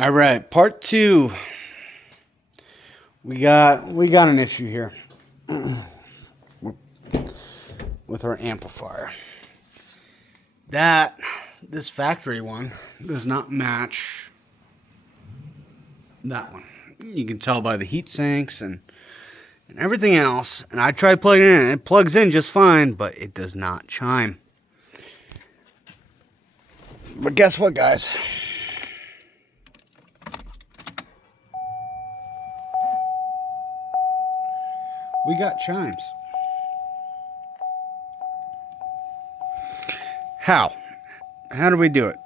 All right, part two. We got an issue here with our amplifier. This factory one does not match that one. You can tell by the heat sinks and everything else. And I tried plugging it in. It plugs in just fine, but it does not chime. But guess what, guys? We got chimes. How? How do we do it?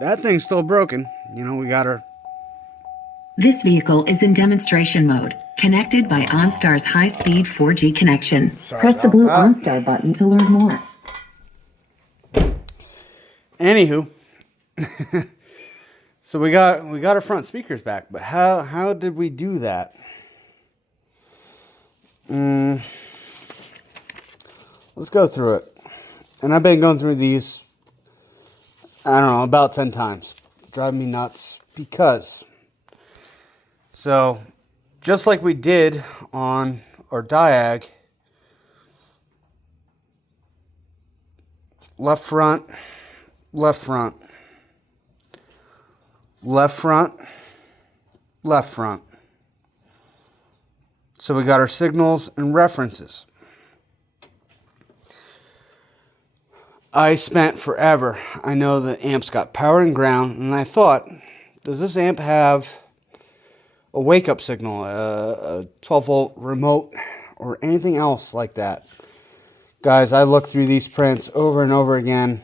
That thing's still broken. You know, we got our... This vehicle is in demonstration mode, connected by OnStar's high-speed 4G connection. Press the blue OnStar button to learn more. Anywho, so we got our front speakers back, but how did we do that? Let's go through it. And I've been going through these, I don't know, about 10 times. Driving me nuts because... So, just like we did on our diag, left front, left front, left front, left front. So we got our signals and references. I spent forever. I know the amp's got power and ground, and I thought, does this amp have a wake-up signal, a 12-volt remote, or anything else like that? Guys, I looked through these prints over and over again.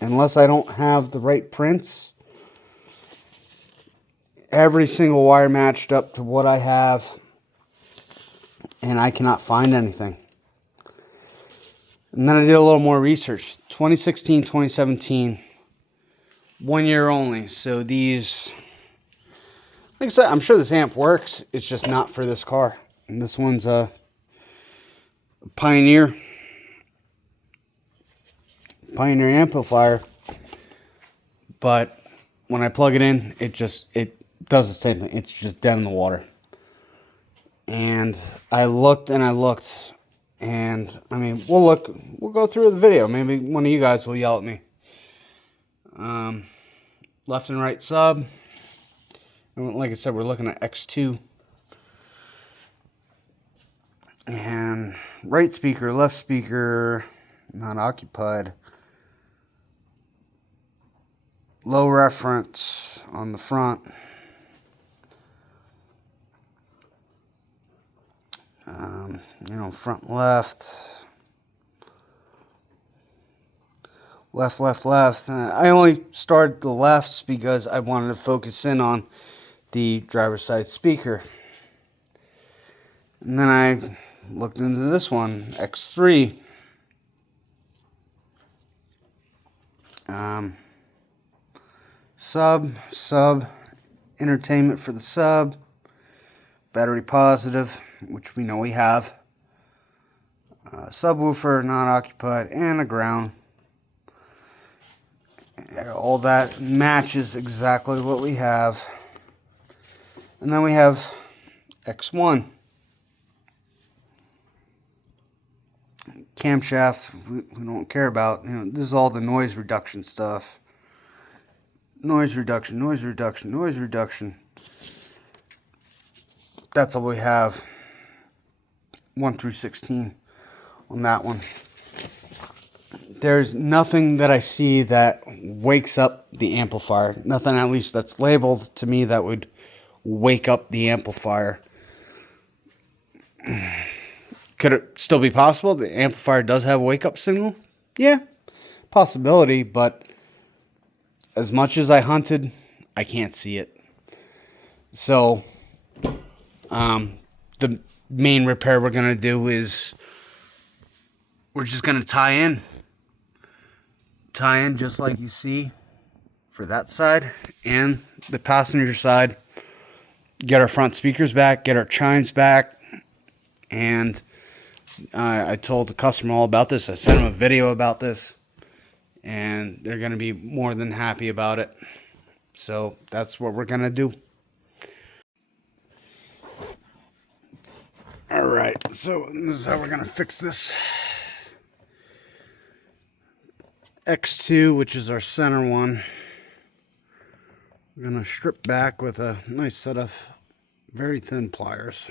Unless I don't have the right prints, every single wire matched up to what I have, and I cannot find anything. And then I did a little more research. 2016, 2017, 1 year only. So these... Like I said, I'm sure this amp works. It's just not for this car. And this one's a Pioneer amplifier. But when I plug it in, it does the same thing. It's just dead in the water. And I looked and I looked. And, I mean, we'll go through the video. Maybe one of you guys will yell at me. Left and right sub. Like I said, we're looking at X2. And right speaker, left speaker, not occupied. Low reference on the front. Front left. Left. I only started the lefts because I wanted to focus in on the driver's side speaker. And then I looked into this one, X3. Sub, entertainment for the sub, battery positive, which we know we have, subwoofer not occupied, and a ground. All that matches exactly what we have. And then we have X1. Camshaft, we don't care about. This is all the noise reduction stuff. Noise reduction. That's all we have. 1 through 16 on that one. There's nothing that I see that wakes up the amplifier. Nothing, at least, that's labeled to me that would wake up the amplifier. Could it still be possible? The amplifier does have a wake-up signal? Yeah, possibility, but as much as I hunted, I can't see it. So, the main repair we're going to do is we're just going to tie in just like you see for that side and the passenger side. Get our front speakers back, get our chimes back, and I told the customer all about this. I sent them a video about this, and they're going to be more than happy about it. So that's what we're going to do. All right, so this is how we're going to fix this. X2, which is our center one. We're going to strip back with a nice set of very thin pliers.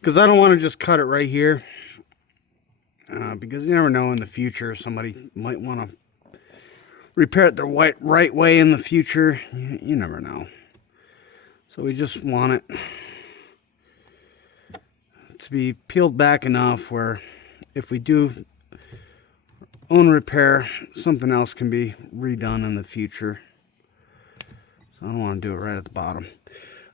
Because I don't want to just cut it right here. Because you never know in the future, somebody might want to repair it the right way in the future. You never know. So we just want it to be peeled back enough where if we do own repair, something else can be redone in the future. So I don't want to do it right at the bottom.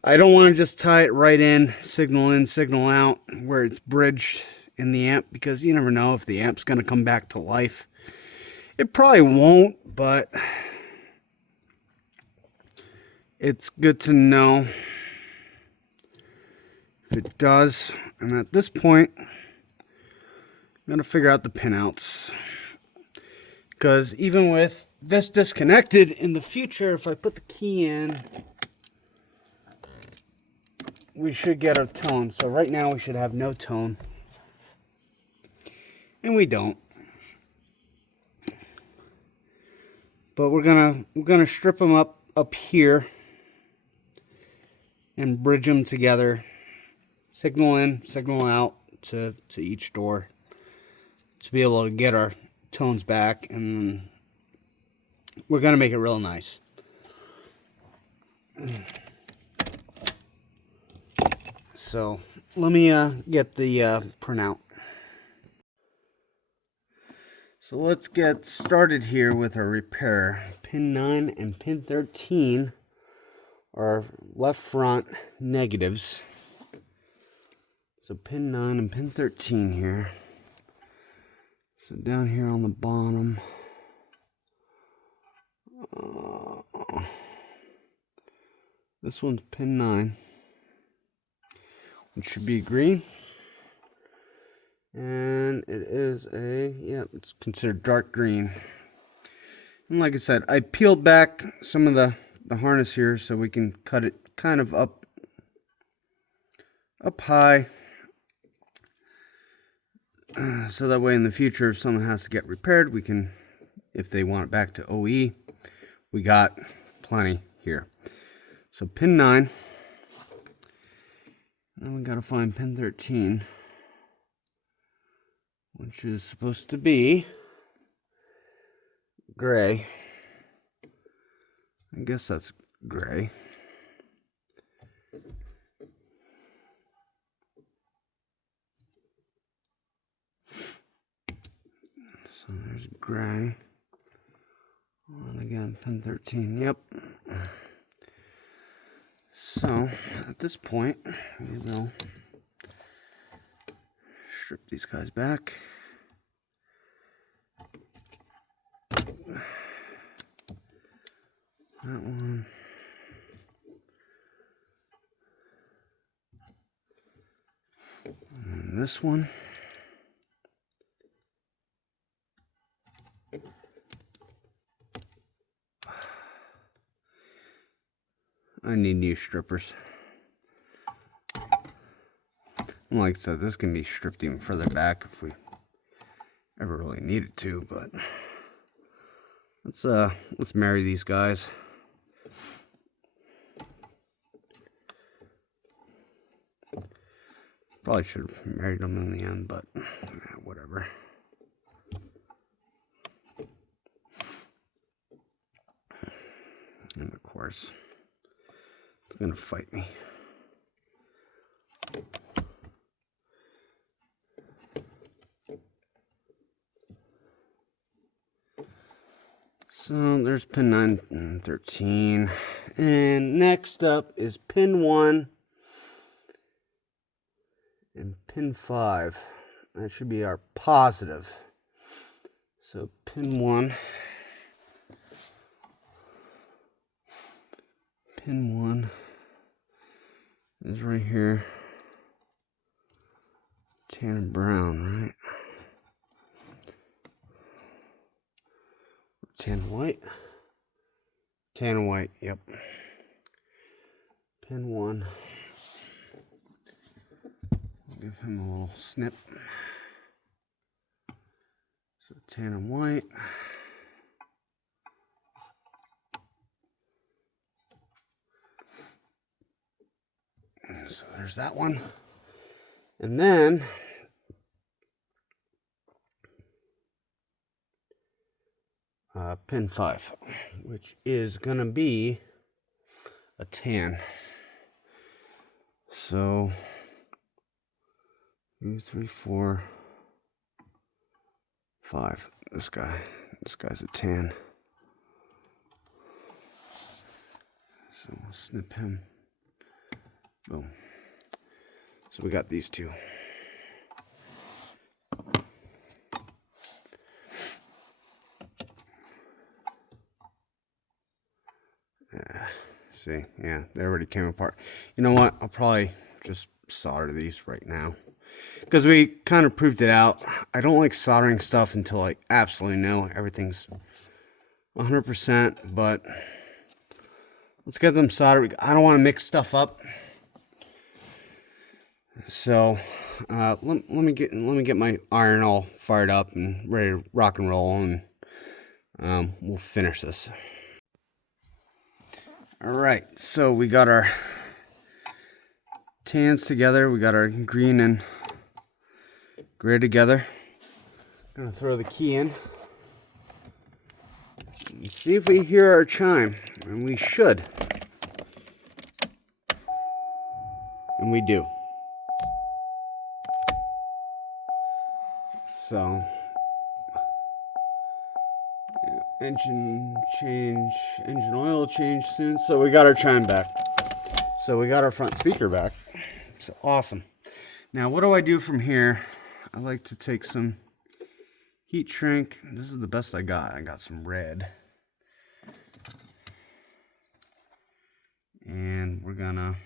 I don't want to just tie it right in, signal out, where it's bridged in the amp, because you never know if the amp's going to come back to life. It probably won't, but it's good to know if it does. And at this point, I'm going to figure out the pinouts. Because even with this disconnected, in the future, if I put the key in, we should get a tone. So right now we should have no tone. And we don't. But we're gonna strip them up here and bridge them together. Signal in, signal out to each door to be able to get our tones back, and then we're gonna make it real nice. So let me get the printout. So let's get started here with our repair. Pin 9 and pin 13 are left front negatives. So pin 9 and pin 13 here. So down here on the bottom, this one's pin 9, which should be green. And it is it's considered dark green. And like I said, I peeled back some of the harness here so we can cut it kind of up high. So that way in the future, if someone has to get repaired, we can, if they want it back to OE, we got plenty here. So pin 9. Then we got to find pin 13. Which is supposed to be gray. I guess that's gray. So there's gray. And again, pin 13. Yep. So at this point, we will strip these guys back. That one. And this one. I need new strippers. And like I said, this can be stripped even further back if we ever really needed to, but let's marry these guys. Probably should have married them in the end, but whatever. And of course, it's gonna fight me. So there's pin 9 and 13. And next up is pin 1 and pin 5. That should be our positive. So pin 1. Pin 1 is right here. Tan and brown, right? Tan and white. Tan and white, yep. Pin 1. Give him a little snip. So tan and white. So there's that one. And then pin 5, which is going to be a tan. So 2, 3, 4, 5. This guy's a tan. So we'll snip him. Boom. So we got these two. See, yeah, they already came apart. You know what? I'll probably just solder these right now, because we kind of proved it out. I don't like soldering stuff until I absolutely know everything's 100%, but let's get them soldered. I don't want to mix stuff up. So let me get my iron all fired up and ready to rock and roll, and we'll finish this. All right, so we got our tans together. We got our green and gray together. Gonna throw the key in and see if we hear our chime, and we should, and we do. So engine change, engine oil change soon. So we got our chime back. So we got our front speaker back. So awesome. Now what do I do from here? I like to take some heat shrink. This is the best I got. I got some red. And we're gonna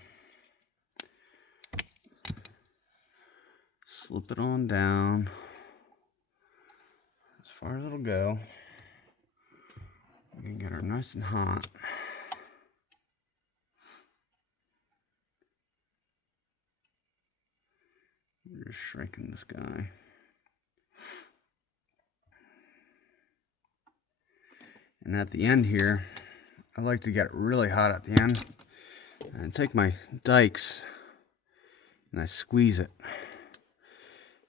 slip it on down as far as it'll go. We can get her nice and hot. We're just shrinking this guy. And at the end here, I like to get it really hot at the end. And take my dikes and I squeeze it.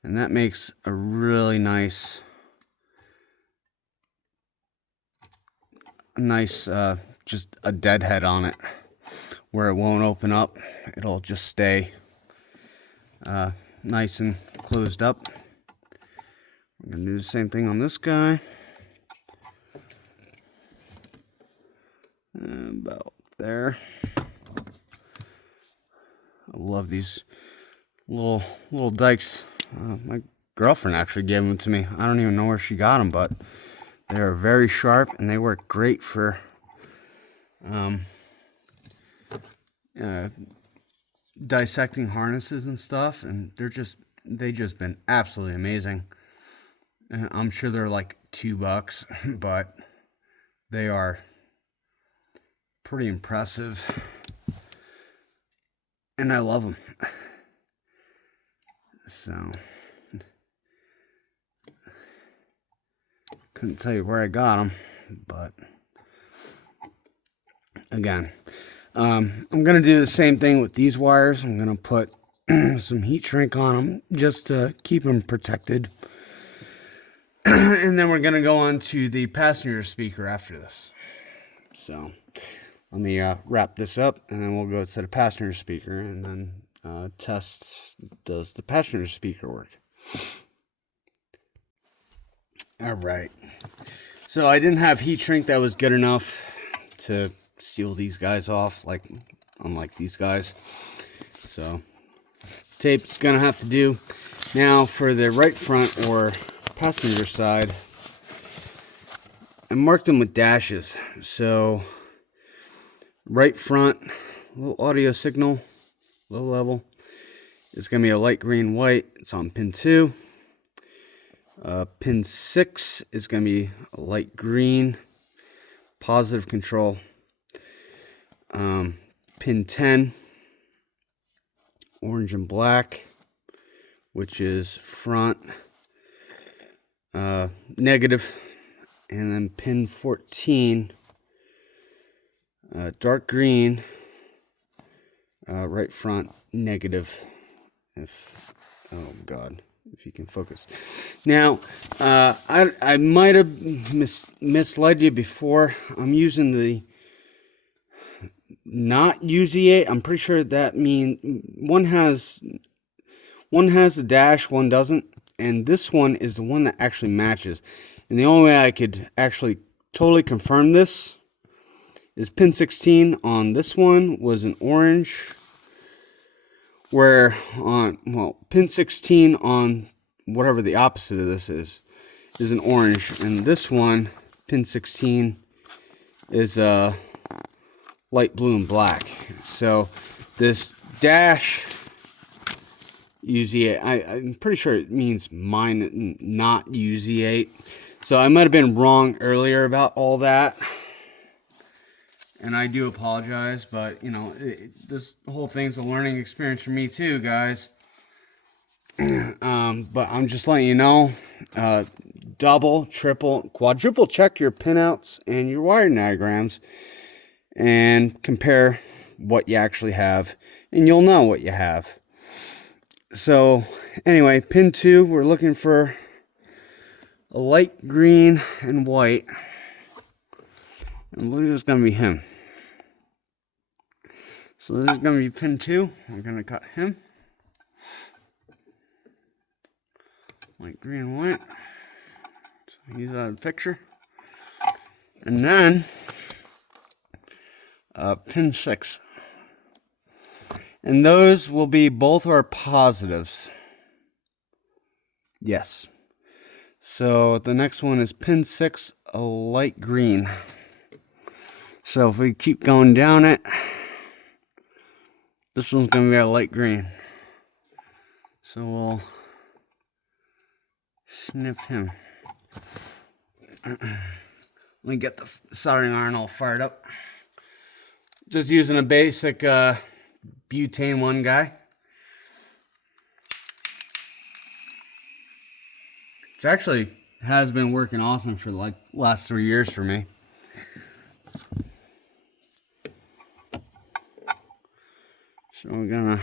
And that makes a really nice just a deadhead on it, where it won't open up. It'll just stay nice and closed up. We're gonna do the same thing on this guy. About there. I love these little dikes. My girlfriend actually gave them to me. I don't even know where she got them, but they are very sharp and they work great for dissecting harnesses and stuff. And they just been absolutely amazing. And I'm sure they're like $2, but they are pretty impressive. And I love them. So, couldn't tell you where I got them, but again, I'm going to do the same thing with these wires. I'm going to put some heat shrink on them just to keep them protected. And then we're going to go on to the passenger speaker after this. So, let me wrap this up, and then we'll go to the passenger speaker, and then test, does the passenger speaker work? All right. So I didn't have heat shrink that was good enough to seal these guys off, unlike these guys. So tape's gonna have to do. Now for the right front or passenger side, I marked them with dashes. So right front, little audio signal, low level. It's going to be a light green white. It's on pin 2. Pin 6 is going to be a light green. positive control. Pin 10, orange and black, which is front, negative. And then pin 14, dark green, right front, negative. Oh God, if you can focus. Now, I might have misled you before. I'm using the not UZ8. I'm pretty sure that means one has a dash, one doesn't, and this one is the one that actually matches. And the only way I could actually totally confirm this is pin 16 on this one was an orange, where on, well, pin 16 on whatever the opposite of this is an orange, and this one, pin 16, is light blue and black. So this dash UZ8, I'm pretty sure it means mine, not UZ8. So I might have been wrong earlier about all that, and I do apologize, but you know, this whole thing's a learning experience for me too, guys. But I'm just letting you know, double, triple, quadruple check your pinouts and your wiring diagrams and compare what you actually have, and you'll know what you have. So anyway, pin 2, we're looking for a light green and white. And I believe it's going to be him. So this is going to be pin 2. We're going to cut him. Light green and white. So he's out of the picture. And then pin 6. And those will be both our positives. Yes. So the next one is pin 6, a light green. So if we keep going down it, this one's going to be a light green. So we'll snip him. Let me get the soldering iron all fired up. Just using a basic butane 1 guy. Which actually has been working awesome for like last 3 years for me. So we're gonna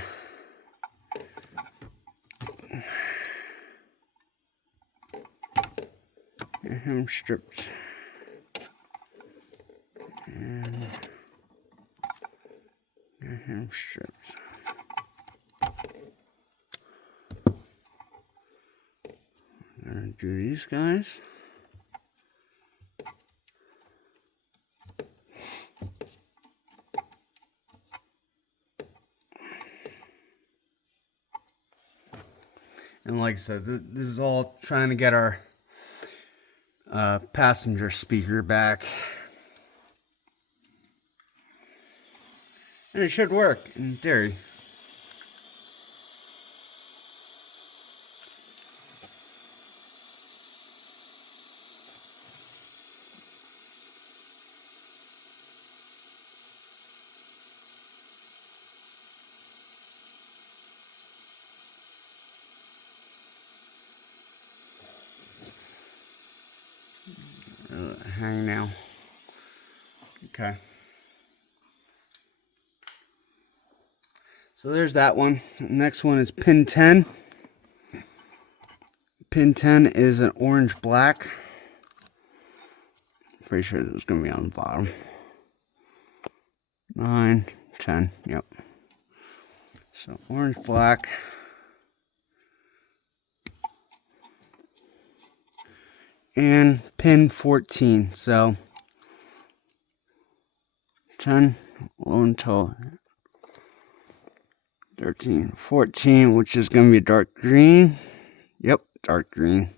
get him stripped. And get him stripped. I'm gonna do these guys. And like I said, this is all trying to get our passenger speaker back. And it should work in theory. Hang now. Okay. So there's that one. Next one is pin 10. Pin 10 is an orange black. Pretty sure it's going to be on the bottom. 9, 10, yep. So orange black. And pin 14. So 10, 11, 12, 13, 14, which is going to be dark green. Yep, dark green.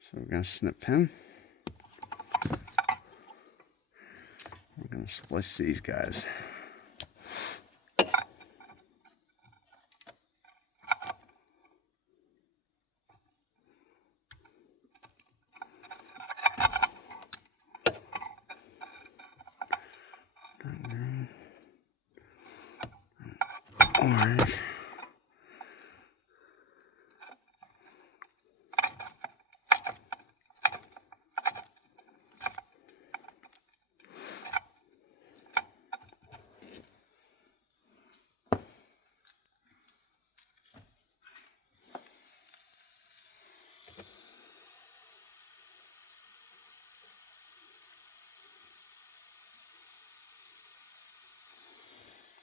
So we're going to snip him. We're going to splice these guys. Alright.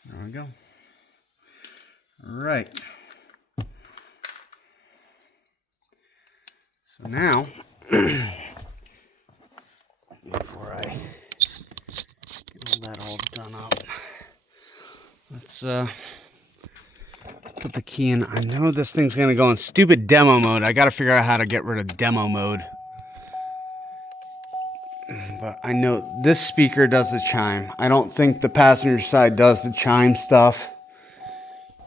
There we go. All right. So now, before I get all that all done up, let's put the key in. I know this thing's gonna go in stupid demo mode. I gotta figure out how to get rid of demo mode. But I know this speaker does the chime. I don't think the passenger side does the chime stuff.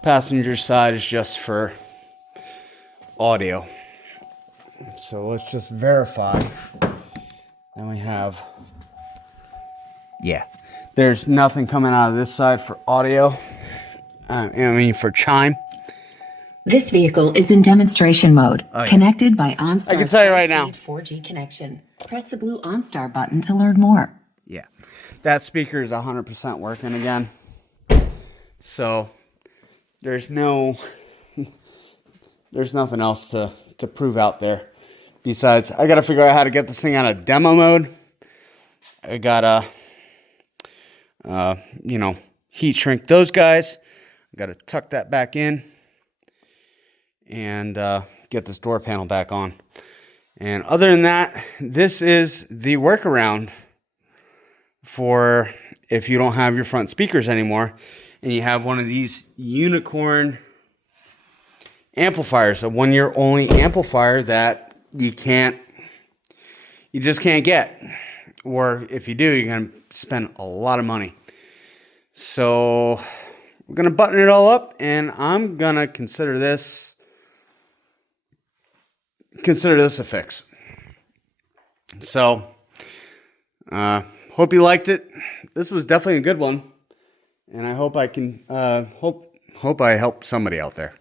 Passenger side is just for audio. So let's just verify. Then we have, yeah, there's nothing coming out of this side for audio. For chime. This vehicle is in demonstration mode, Oh, yeah. connected by OnStar's I can tell you right now. 4G connection. Press the blue OnStar button to learn more. Yeah, that speaker is 100% working again. So there's nothing else to prove out there. Besides, I got to figure out how to get this thing out of demo mode. I gotta, heat shrink those guys. I gotta tuck that back in and get this door panel back on. And other than that, this is the workaround for if you don't have your front speakers anymore and you have one of these unicorn amplifiers, a 1 year only amplifier that you just can't get. Or if you do, you're going to spend a lot of money. So we're going to button it all up, and I'm going to consider this a fix. So, hope you liked it. This was definitely a good one, and I hope I can hope I helped somebody out there.